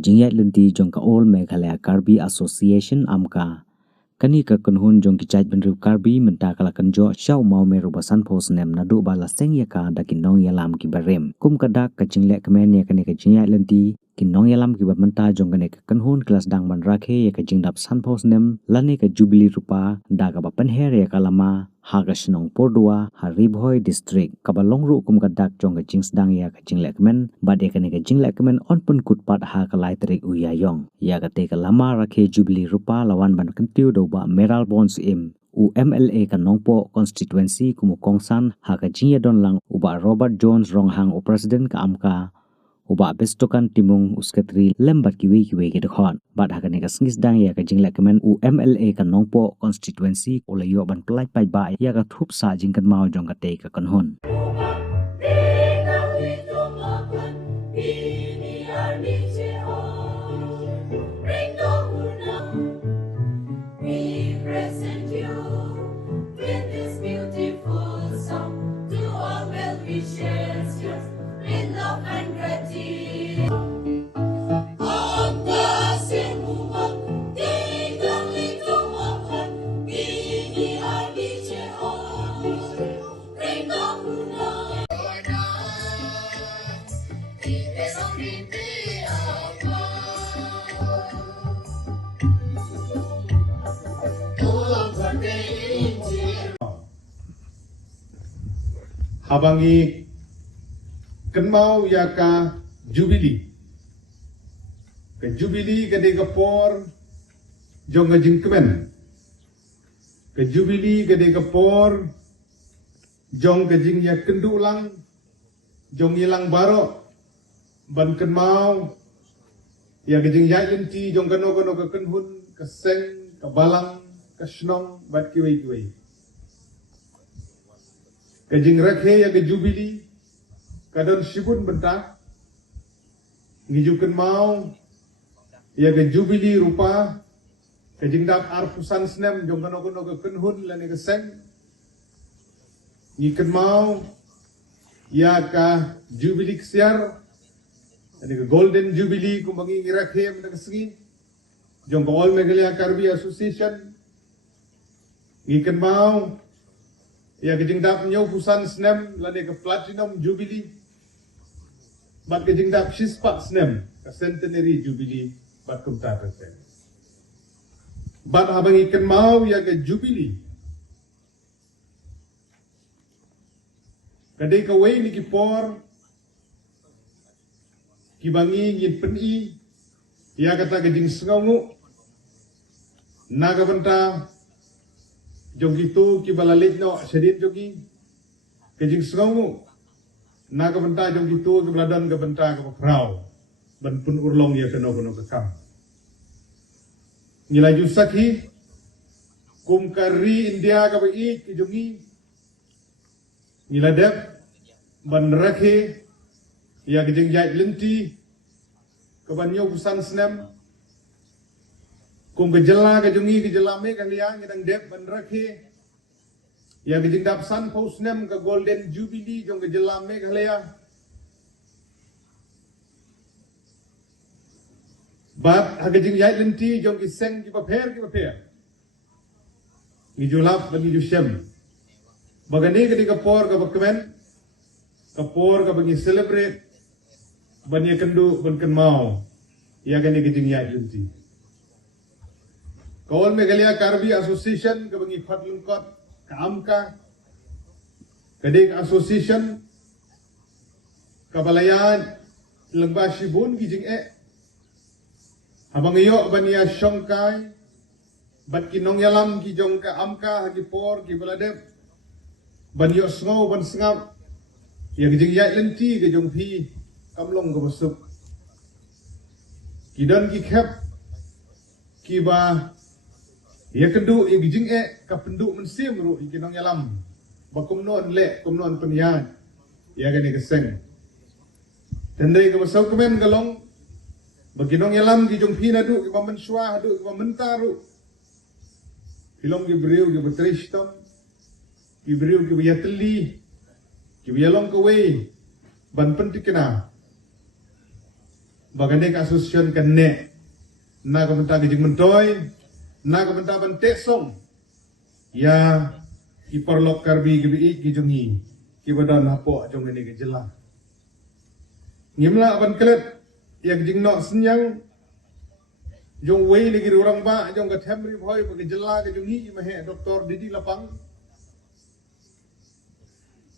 jingyat lenti jong ka All Meghalaya Karbi Association amka kani ka kunhun jong kichait benru Karbi menta kala kanjo shaw mau meru basan pos nem nadu bala seng ya ka da kinong yalam ki barem kum kadak ka jingle kemen ya kani ka jingyat lenti kinong yalam ki menta jong kani ka kunhun kelas dang ban rakhe ya ka jingdap san pos nem lani ka Jubilee rupa da ka bapen her ya kalama Hagashnong Pordua Haribhoi district kabalongru kum kadak jong ka jingsdang ya ka jinglekmen bad ya kani ka jinglekmen on pun kutpat ha ka laitrik uyayong ya ka te ka lama rakhe Jubilee rupa lawan ban kentiu do ba Meral Bonds im UMLA ka nongpo constituency kumukongsan ha ka jingya don lang uba Robert Jones ronghang o president ka amka uba bestokan timung uskatri lembat kiwi ke dekhon bad hakane ka sngis dang ya ka jinglek kemen UMLA ka nongpo constituency olayo ban plai pai ba ya ka thup sa jingkan mau jong ka te ka kanhon habangi kenmau ya ka Jubilee ka de kapor jong ngajing kemen ka Jubilee ka de kapor jong kajing ya kendulang jong ilang baro ban kenmau ya kajing ya lenti jong kano ka kenhun ka seng ka balang ka snong bat kiwi kajing rakhe ya ke Jubilee kadon sibun benta ngijukan mau ya ke Jubilee rupa kajing dap arpusan snem jong kano ke kenhun lani ke seng ngikan mau ya ka Jubilee ksiar lani ke Golden Jubilee kumbangi ngirakhe mena kesengi jong ka All Meghalaya Karbi Association ngikan mau ya kajing dap nyau pusan snem lani ke Platinum Jubilee bat kajing dap shispat snem ke Centenary Jubilee bat kumta sen bat habang ikan mau ya ke Jubilee kadai ka wei ni ki por ki bangi ngin peni ya kata kajing sengamu naga benta jong gitu ki balalit no sedit jogi kajing sengamu naga benta jong gitu ki baladan ke benta ke prau ban pun urlong ya keno ke kam ngilaju sakhi kum kari India ka bai ki jongi ngiladep ban rakhe ya kajing jait lenti ke banyo pusan snem kum gejala ke jongi gejala me kan liang ngidang dep ban rakhe ya kajing dap san posnem ke Golden Jubilee jong gejala me kalaya bat hagajing yait lenti jong ki seng ki paper ni julap bagi jusem bagani ke di kapor ke bakmen kapor ke bagi celebrate bani kendu ban ken mau ya gani ke jing yait lenti All Meghalaya Karbi Association ke bagi Fatlungkot ke Amka kedek association kabalayan lengba shibun gijing habang iyo bania shongkai bat kinong yalam ki jong ka amka hagi por ki baladep banyo sngo ban sngap ya gijing yai lenti ke jong pi kamlong ke basuk kidan ki khep ki ba ya kedu ya gijing ka penduk mensim ru kinong yalam bakum non le kum non penyan ya gani keseng tendai ke basau kemen galong baginong yalam gi jong pina du ki pamen swah du ki pamen taru hilong gi breu gi betristom ki breu ki yatli ki yalong ko we ban pentikena Bagaimana asosiasi kan ne, na kementar gejeng mentoy, na kementar bentek song, ya iparlok karbi gibi gijongi, kibadan hapo jong ini kejelah. Ngimla aban kelet, ya gejeng nok senyang, jong wei negeri orang ba, jong katemri boy bagi jelah kejongi, mahe doktor Didi Lapang.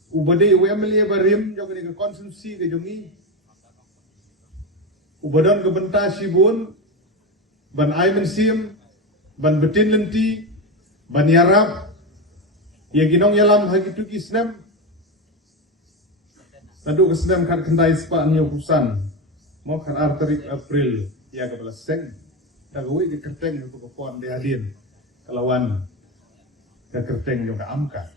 Ubade UMLA barim jong ini ke konsumsi kejongi. Ubadan kebentar sibun, ban aimen sim, ban betin lenti, ban yarab, ya ginong yalam hagi tu kisnem. Tadu kesnem kat kendai spa nyo pusan, mau kat arterik April, ya kepala seng, dah gawe ke kerteng untuk kepon diadin, kelawan ke kerteng juga amka.